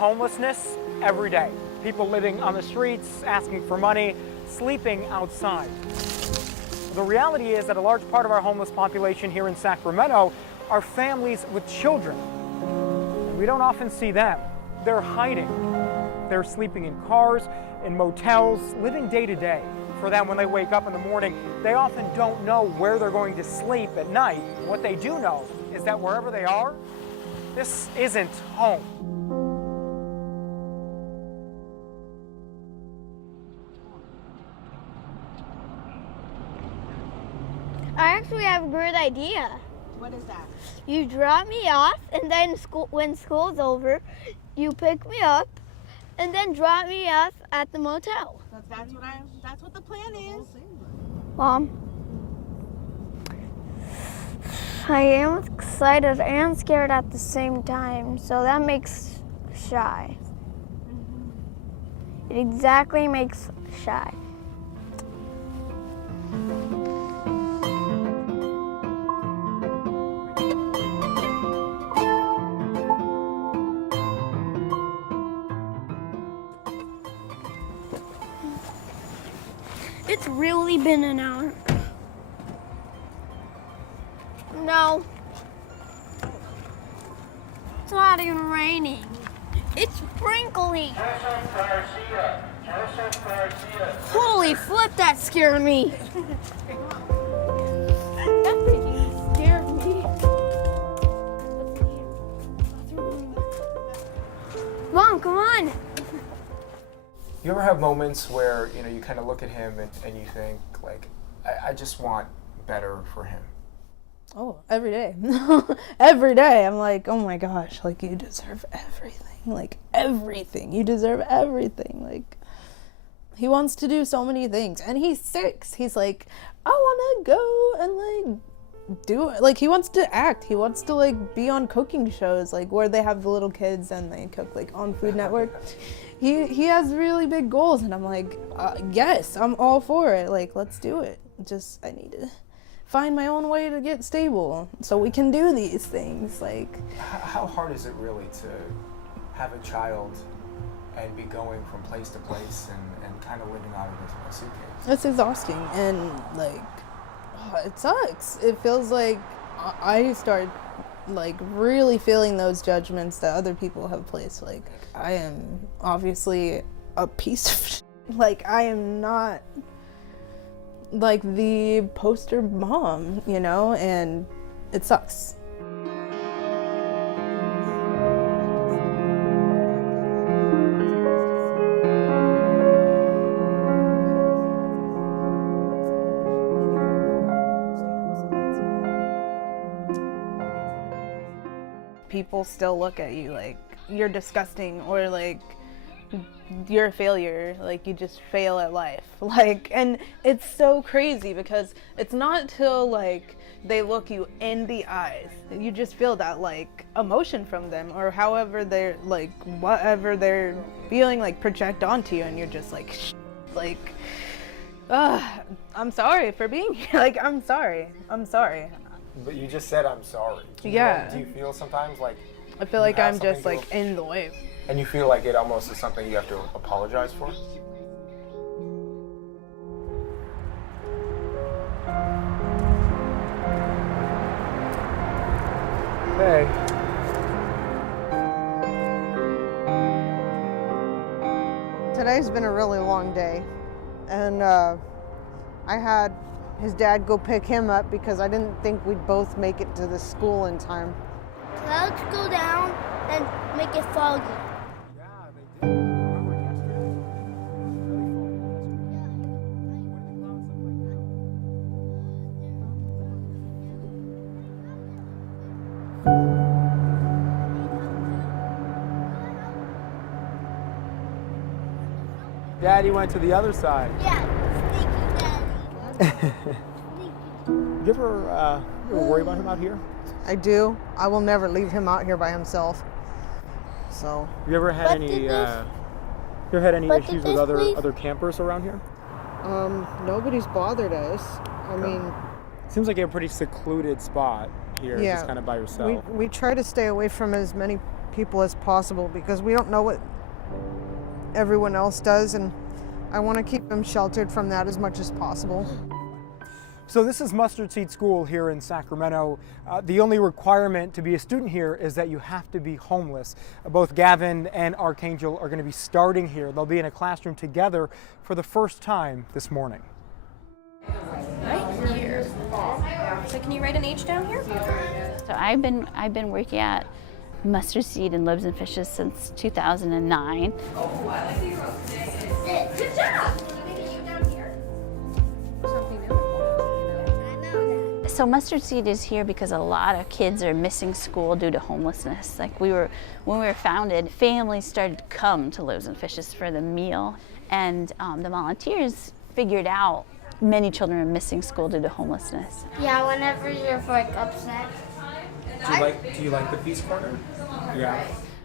homelessness every day. People living on the streets, asking for money, sleeping outside. The reality is that a large part of our homeless population here in Sacramento are families with children. We don't often see them. They're hiding. They're sleeping in cars, in motels, living day to day. For them, when they wake up in the morning, they often don't know where they're going to sleep at night. What they do know is that wherever they are, this isn't home. I actually have a great idea. What is that? You drop me off, and then when school's over, you pick me up, and then drop me off at the motel. That's what the plan is. Mom, I am excited and scared at the same time, so that makes shy. It exactly makes shy. It's really been an hour. No. It's not even raining. It's sprinkling. Holy flip, that scared me. That freaking scared me. Mom, come on. You ever have moments where, you kind of look at him and you think, like, I just want better for him? Oh, every day. Every day. I'm like, oh my gosh, like, you deserve everything. Like, everything. You deserve everything. Like, he wants to do so many things. And he's 6. He's like, I want to go and, like, do it. Like, he wants to act. He wants to, like, be on cooking shows, like, where they have the little kids and they cook, like, on Food Network. He has really big goals, and I'm like, yes, I'm all for it. Like, let's do it. Just, I need to find my own way to get stable so we can do these things. Like, how hard is it really to have a child and be going from place to place and kind of living out of a suitcase? It's exhausting, and like, it sucks. It feels like I start like really feeling those judgments that other people have placed. Like, I am obviously a piece of shit. Like, I am not like the poster mom, and it sucks. People still look at you like you're disgusting, or like you're a failure, like you just fail at life. Like, and it's so crazy because it's not till like they look you in the eyes, you just feel that like emotion from them, or however they're like, whatever they're feeling, like project onto you, and you're just like, like, I'm sorry for being here. Like, I'm sorry. But you just said, I'm sorry. Do you feel sometimes like... I feel like I'm just like in the way. And you feel like it almost is something you have to apologize for? Hey. Today's been a really long day, and I had his dad go pick him up because I didn't think we'd both make it to the school in time. Clouds go down and make it foggy. Yeah, they did. Remember yesterday? Daddy went to the other side. Yeah, sneaky daddy. You ever worry about him out here? I do. I will never leave him out here by himself. So. You ever had any issues with other campers around here? Nobody's bothered us. I mean, seems like you have a pretty secluded spot here, just kind of by yourself. We try to stay away from as many people as possible because we don't know what everyone else does, and I want to keep them sheltered from that as much as possible. So this is Mustard Seed School here in Sacramento. The only requirement to be a student here is that you have to be homeless. Both Gavin and Archangel are going to be starting here. They'll be in a classroom together for the first time this morning. Right here. So can you write an H down here? So I've been working at Mustard Seed and Loaves and Fishes since 2009. Good job! You down here? So Mustard Seed is here because a lot of kids are missing school due to homelessness. Like when we were founded, families started to come to Loaves and Fishes for the meal, and the volunteers figured out many children are missing school due to homelessness. Yeah, whenever you're like upset. Do you like the Peace Corner? Yeah.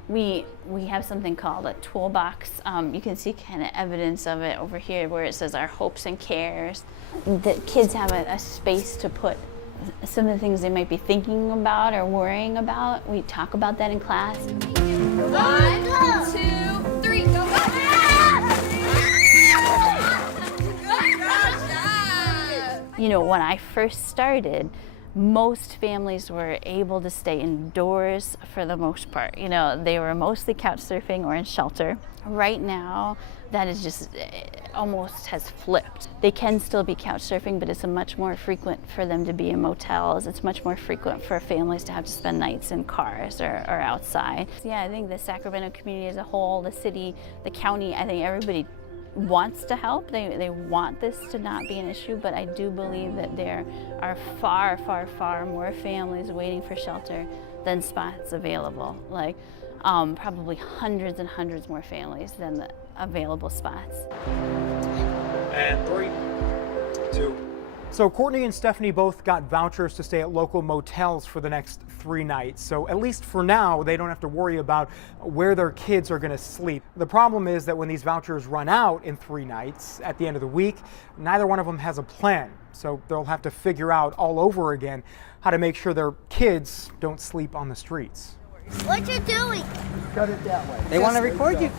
We have something called a toolbox. You can see kind of evidence of it over here where it says our hopes and cares. The kids have a space to put some of the things they might be thinking about or worrying about. We talk about that in class. 1, 2, 3, go! You know, when I first started, most families were able to stay indoors for the most part. You know, they were mostly couch surfing or in shelter. Right now, that is just almost has flipped. They can still be couch surfing, but it's much more frequent for them to be in motels. It's much more frequent for families to have to spend nights in cars or outside. Yeah, I think the Sacramento community as a whole, the city, the county, I think everybody wants to help. They want this to not be an issue, but I do believe that there are far, far, far more families waiting for shelter than spots available. Like probably hundreds and hundreds more families than the available spots. And 3, 2. So Courtney and Stephanie both got vouchers to stay at local motels for the next 3 nights. So at least for now, they don't have to worry about where their kids are going to sleep. The problem is that when these vouchers run out in 3 nights at the end of the week, neither one of them has a plan. So they'll have to figure out all over again how to make sure their kids don't sleep on the streets. What you doing? Cut it that way. They want to record you.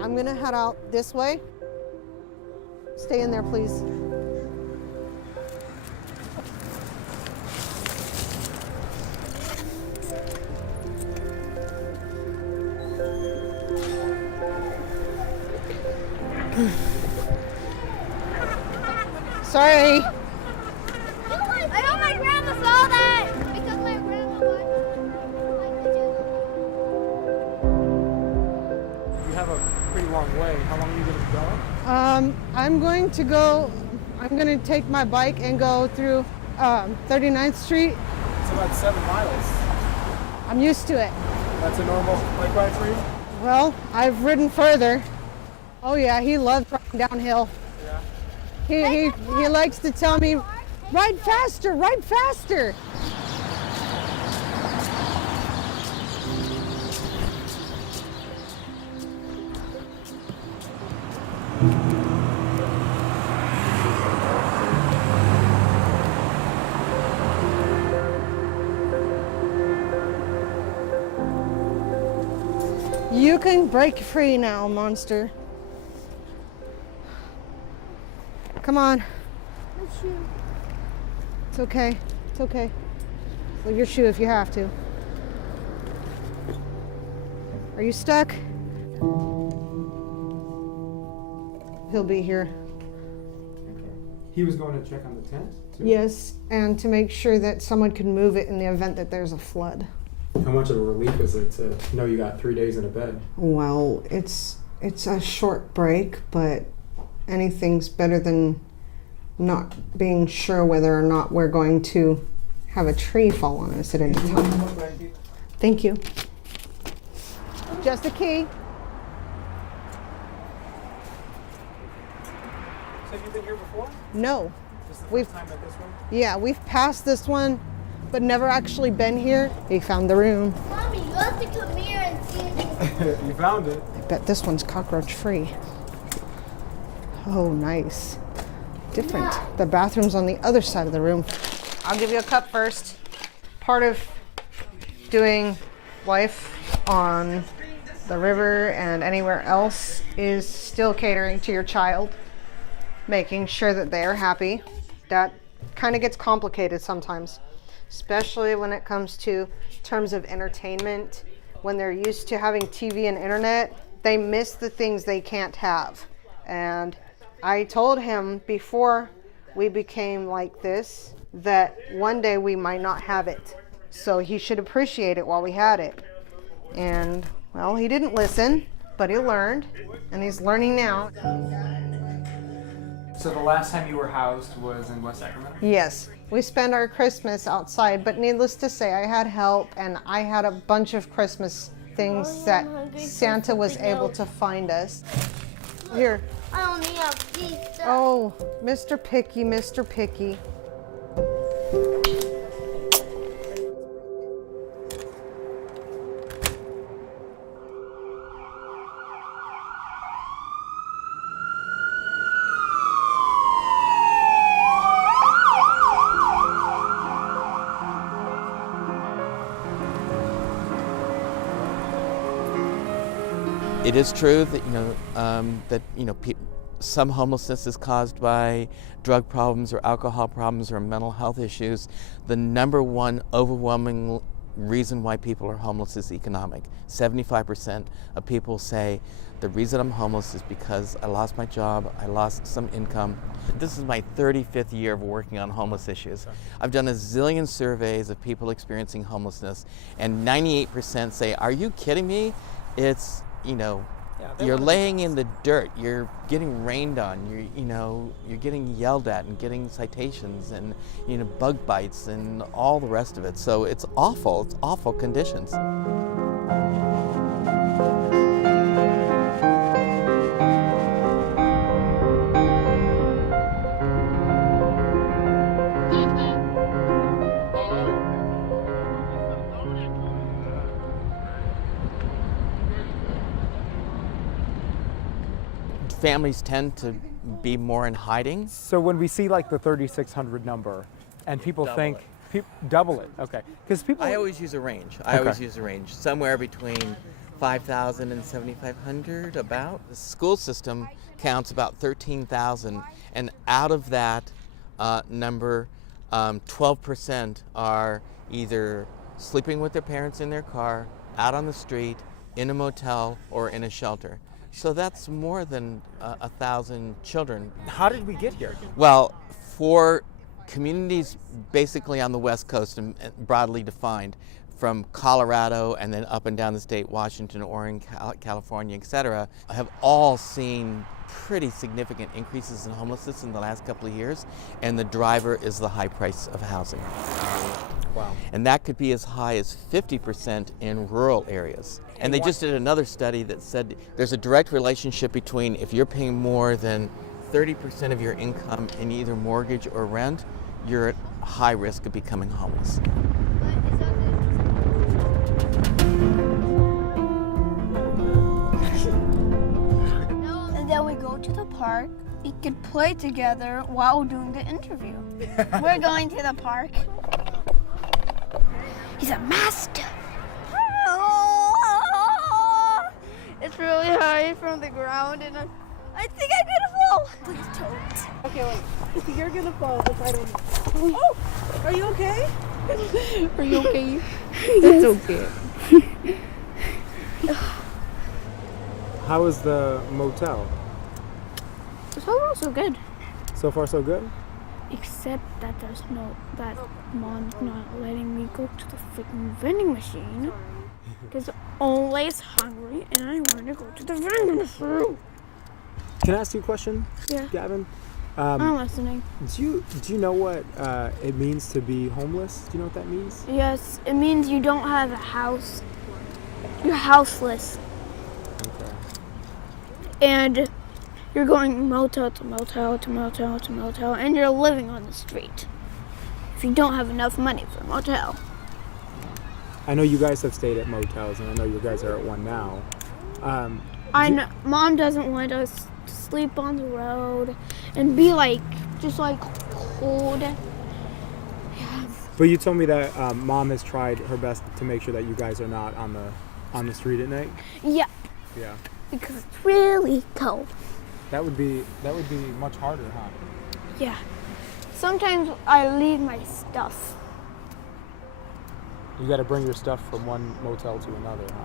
I'm gonna head out this way. Stay in there, please. Sorry. I know my grandma saw that because my grandma You have a pretty long way. How long are you going to go? I'm going to take my bike and go through 39th Street. It's about 7 miles. I'm used to it. That's a normal bike ride for you? Well, I've ridden further. Oh yeah, he loves riding downhill. Yeah. He likes to tell me, ride faster, ride faster. You can break free now, monster. Come on. It's okay. It's okay. Leave your shoe if you have to. Are you stuck? He'll be here. He was going to check on the tent, too? Yes, and to make sure that someone can move it in the event that there's a flood. How much of a relief is it to know you got 3 days in a bed? Well, it's a short break, but anything's better than not being sure whether or not we're going to have a tree fall on us at any time. Thank you. Just a key. So have you been here before? No. This is the We've- first time at this one? Yeah, we've passed this one, but never actually been here. We found the room. Mommy, you have to come here and see it. You found it. I bet this one's cockroach free. Oh, nice. Different. The bathroom's on the other side of the room. I'll give you a cup first. Part of doing life on the river and anywhere else is still catering to your child, making sure that they are happy. That kind of gets complicated sometimes, especially when it comes to terms of entertainment. When they're used to having TV and internet, they miss the things they can't have. And I told him before we became like this that one day we might not have it. So he should appreciate it while we had it. And, well, he didn't listen, but he learned, and he's learning now. So the last time you were housed was in West Sacramento? Yes, we spent our Christmas outside, but needless to say, I had help, and I had a bunch of Christmas things that Santa was able to find us. Here. I only have pizza. Oh, Mr. Picky, Mr. Picky. It is true that some homelessness is caused by drug problems or alcohol problems or mental health issues. The number one overwhelming reason why people are homeless is economic. 75% of people say the reason I'm homeless is because I lost my job, I lost some income. This is my 35th year of working on homeless issues. I've done a zillion surveys of people experiencing homelessness, and 98% say, "Are you kidding me? It's you're laying in the dirt, you're getting rained on, you're getting yelled at and getting citations and bug bites and all the rest of it." So it's awful conditions. Families tend to be more in hiding. So when we see like the 3,600 number and people think, double it, okay. Because people. I always use a range. Somewhere between 5,000 and 7,500 about. The school system counts about 13,000, and out of that number, 12% are either sleeping with their parents in their car, out on the street, in a motel, or in a shelter. So that's more than 1,000 children. How did we get here? Well, for communities basically on the West Coast and broadly defined, from Colorado and then up and down the state, Washington, Oregon, California, etc., have all seen pretty significant increases in homelessness in the last couple of years, and the driver is the high price of housing. Wow. And that could be as high as 50% in rural areas. And they just did another study that said there's a direct relationship between if you're paying more than 30% of your income in either mortgage or rent, you're at high risk of becoming homeless. And then we go to the park. We could play together while doing the interview. We're going to the park. He's a master. It's really high from the ground, and I think I'm gonna fall. Please don't. Okay, wait. You're gonna fall if I don't. Oh, are you okay? Are you okay? That's okay. How is the motel? So far, so good. So far, so good? Except that that mom's not letting me go to the freaking vending machine. Because always hungry and I want to go to the vending machine. Can I ask you a question, Yeah. Gavin? I'm listening. Do you know what it means to be homeless? Do you know what that means? Yes, it means you don't have a house. You're houseless. Okay. And you're going motel to motel to motel to motel, and you're living on the street if you don't have enough money for a motel. I know you guys have stayed at motels, and I know you guys are at one now. Mom doesn't want us to sleep on the road and be like, just like cold. Yeah. But you told me that Mom has tried her best to make sure that you guys are not on the street at night. Yeah, Yeah. because it's really cold. That would be much harder, huh? Yeah. Sometimes I leave my stuff. You got to bring your stuff from one motel to another, huh?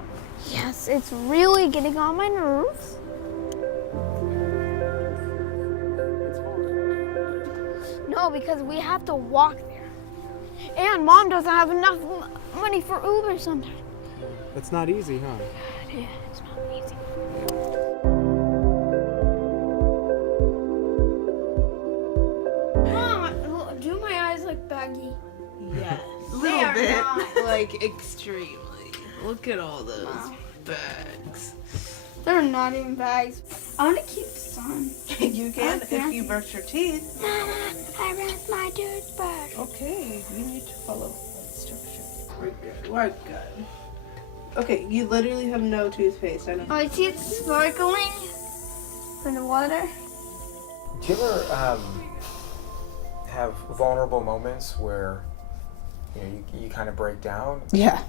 Yes, it's really getting on my nerves. No, because we have to walk there. And Mom doesn't have enough money for Uber sometimes. That's not easy, huh? Yeah, it's not easy. Mom, do my eyes look baggy? Yes. A They little are bit. not. Like, extremely. Look at all those bags. They're not even bags. I want to keep some. You can Okay. if you brush your teeth. Mama, I rinsed my toothbrush. Okay, you need to follow instructions. We're good. We're good. Okay, you literally have no toothpaste. I don't Oh, I see it sparkling from the water. Do you ever have vulnerable moments where you kind of break down? Yeah,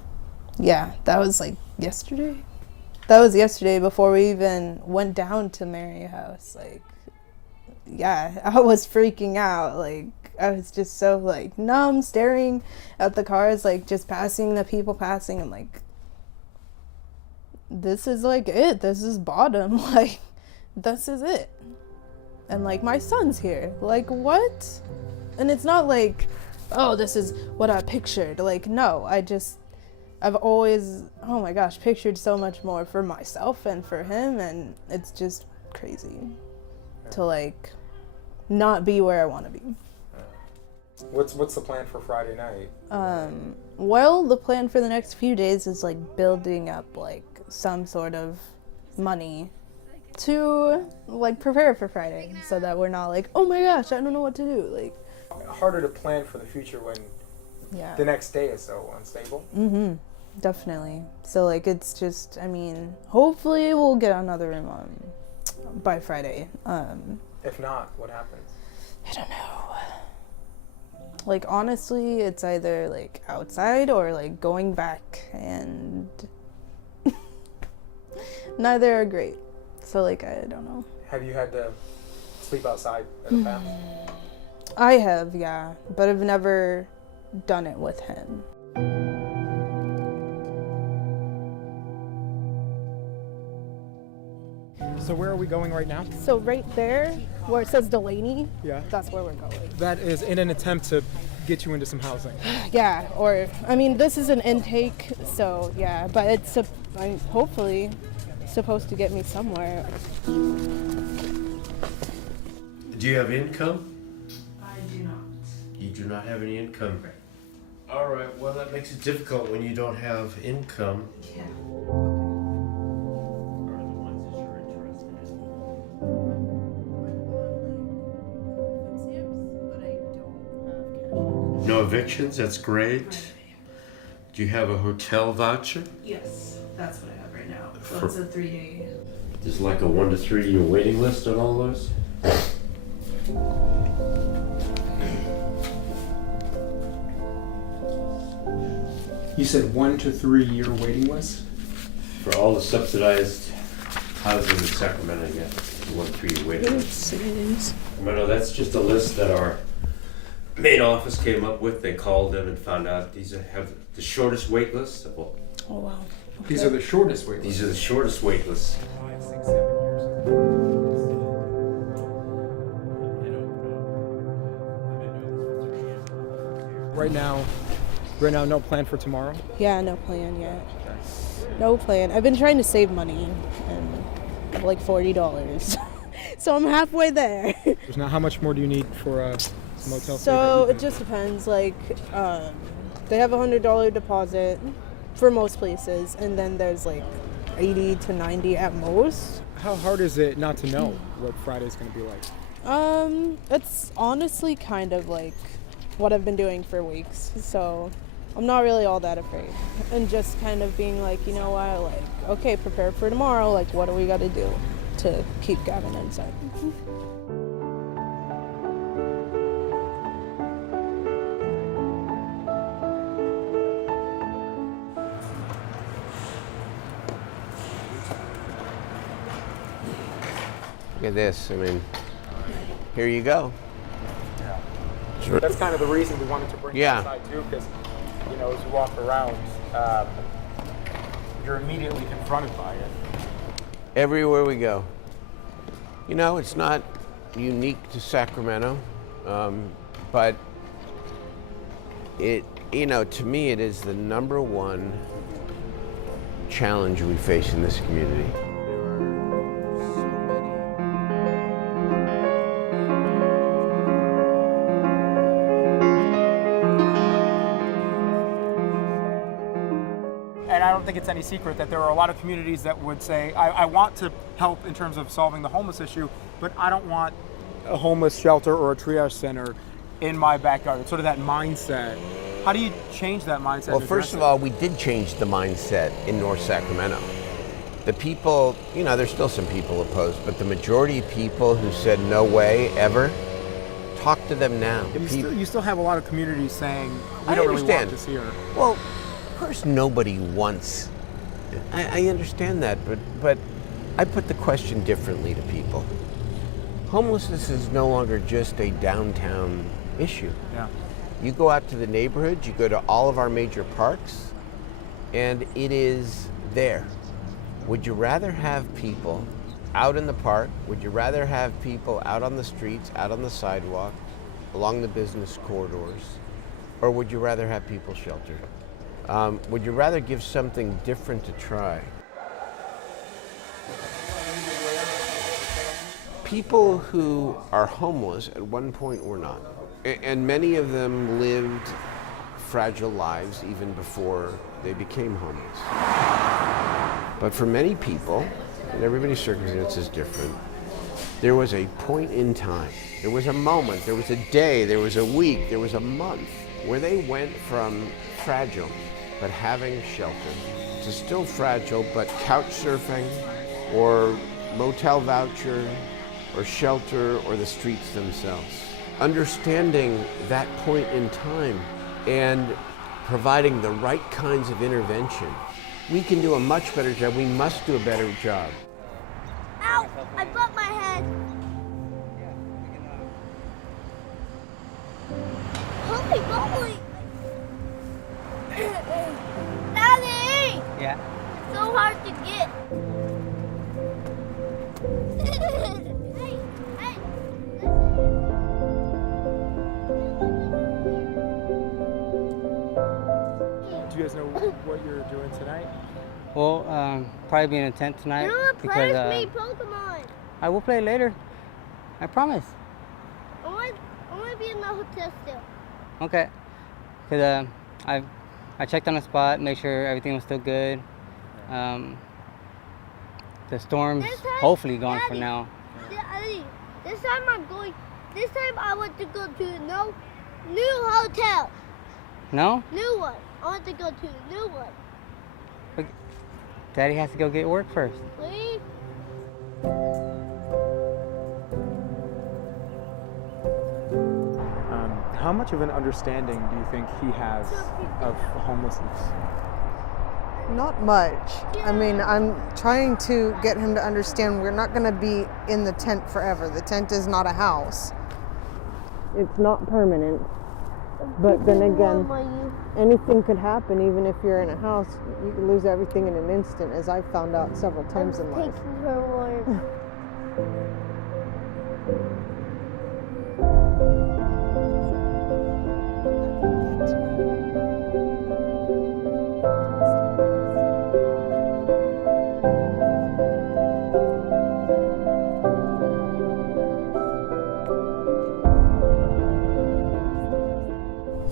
that was like yesterday. That was yesterday before we even went down to Mary House. Like, yeah, I was freaking out. Like, I was just so like numb, staring at the cars, like just passing the people passing. I'm like, this is like it. This is bottom. Like, this is it. And like my son's here. Like, what? And it's not like, oh, this is what I pictured. Like, no, I've always, oh my gosh, pictured so much more for myself and for him, and it's just crazy to like not be where I want to be. What's the plan for Friday night? Well, the plan for the next few days is like building up like some sort of money to like prepare for Friday, so that we're not like, oh my gosh, I don't know what to do. Like, Harder to plan for the future when yeah. the next day is so unstable. Definitely. So like it's just, I mean, hopefully we'll get another room by Friday. If not, what happens? I don't know. Like honestly, it's either like outside or like going back, and neither are great. So like I don't know. Have you had to sleep outside in the past? I have, yeah, but I've never done it with him. So where are we going right now? So right there, where it says Delaney, Yeah. that's where we're going. That is in an attempt to get you into some housing. Yeah, or, I mean, this is an intake, so yeah, but it's hopefully supposed to get me somewhere. Do you have income? I do not. You do not have any income. All right, well, that makes it difficult when you don't have income. Yeah. Are the ones that you're interested in? No evictions, that's great. Do you have a hotel voucher? Yes, that's what I have right now. So For- it's a 3-day. There's like a 1 to 3 year waiting list on all those? You said 1 to 3 year waiting list? For all the subsidized housing in Sacramento, yeah, 1 to 3 year waiting list. No, that's just a list that our main office came up with. They called them and found out these have the shortest wait lists of all. Oh wow. These are the shortest wait These are the shortest wait lists. 5, 6, 7 years. Right now, no plan for tomorrow? Yeah, no plan yet. No plan. I've been trying to save money and like $40. So I'm halfway there. Now, how much more do you need for a motel stay? So it just depends. Like, they have a $100 deposit for most places, and then there's like 80 to 90 at most. How hard is it not to know what Friday's going to be like? It's honestly kind of like what I've been doing for weeks, so I'm not really all that afraid. And just kind of being like, you know what, like, okay, prepare for tomorrow, like, what do we got to do? to keep Gavin inside. Look at this. I mean, here you go. That's kind of the reason we wanted to bring Yeah. it inside too, because you know, as you walk around, you're immediately confronted by it. Everywhere we go. You know, it's not unique to Sacramento, but it, you know, to me, it is the #1 challenge we face in this community. And I don't think it's any secret that there are a lot of communities that would say, I want to help in terms of solving the homeless issue, but I don't want a homeless shelter or a triage center in my backyard. It's sort of that mindset. How do you change that mindset? Well, first of all, we did change the mindset in North Sacramento. The people, you know, there's still some people opposed, but the majority of people who said no way ever, talk to them now. You still have a lot of communities saying, we I don't really understand. want this here. Well, of course nobody wants, I understand that, but I put the question differently to people. Homelessness is no longer just a downtown issue. Yeah. You go out to the neighborhood, you go to all of our major parks, and it is there. Would you rather have people out in the park? Would you rather have people out on the streets, out on the sidewalk, along the business corridors? Or would you rather have people sheltered? Would you rather give something different to try? People who are homeless at one point were not. And many of them lived fragile lives even before they became homeless. But for many people, and everybody's circumstance is different, there was a point in time, there was a moment, there was a day, there was a week, there was a month where they went from fragile but having shelter to still fragile but couch surfing or motel voucher or shelter or the streets themselves. Understanding that point in time and providing the right kinds of intervention, we can do a much better job. We must do a better job. Ow! I bumped my head. Holy moly! Daddy! Yeah. So hard to get. Hey, hey. Do you guys know what you're doing tonight? Well, probably be in a tent tonight. You don't play because with me Pokemon. I will play later. I promise. I want to be in the hotel still. Okay. Because I checked on the spot, make sure everything was still good. The storm's This time, hopefully gone for Daddy, now. Daddy, this time I want to go to new hotel. No? New one. I want to go to a new one. But Daddy has to go get work first. Please? How much of an understanding do you think he has of homelessness? Not much. I mean, I'm trying to get him to understand we're not going to be in the tent forever. The tent is not a house. It's not permanent. But then again, anything could happen. Even if you're in a house, you could lose everything in an instant, as I've found out several times in life. Taking her word.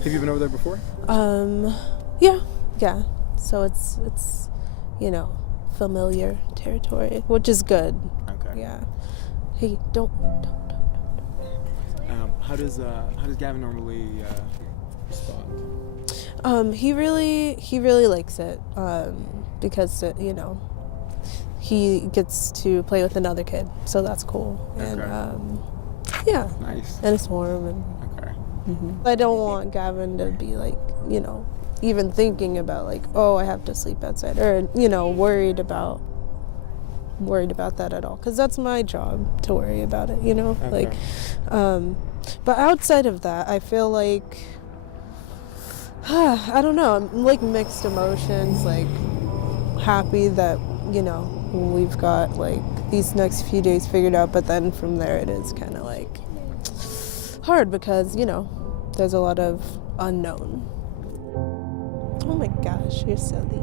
Have you been over there before? Yeah. So it's familiar territory, which is good. Okay. Yeah. Hey, don't. How does Gavin normally respond? He really likes it because he gets to play with another kid, so that's cool. And yeah, Nice. and it's warm. And Okay. I don't want Gavin to be like, you know, even thinking about like, oh, I have to sleep outside, or you know, worried about that at all, because that's my job to worry about it, you know. Okay. Like but outside of that, I feel like I don't know, I'm like mixed emotions, like happy that, you know, we've got like these next few days figured out, but then from there it is kind of like hard because, you know, there's a lot of unknown. Oh my gosh, you're silly.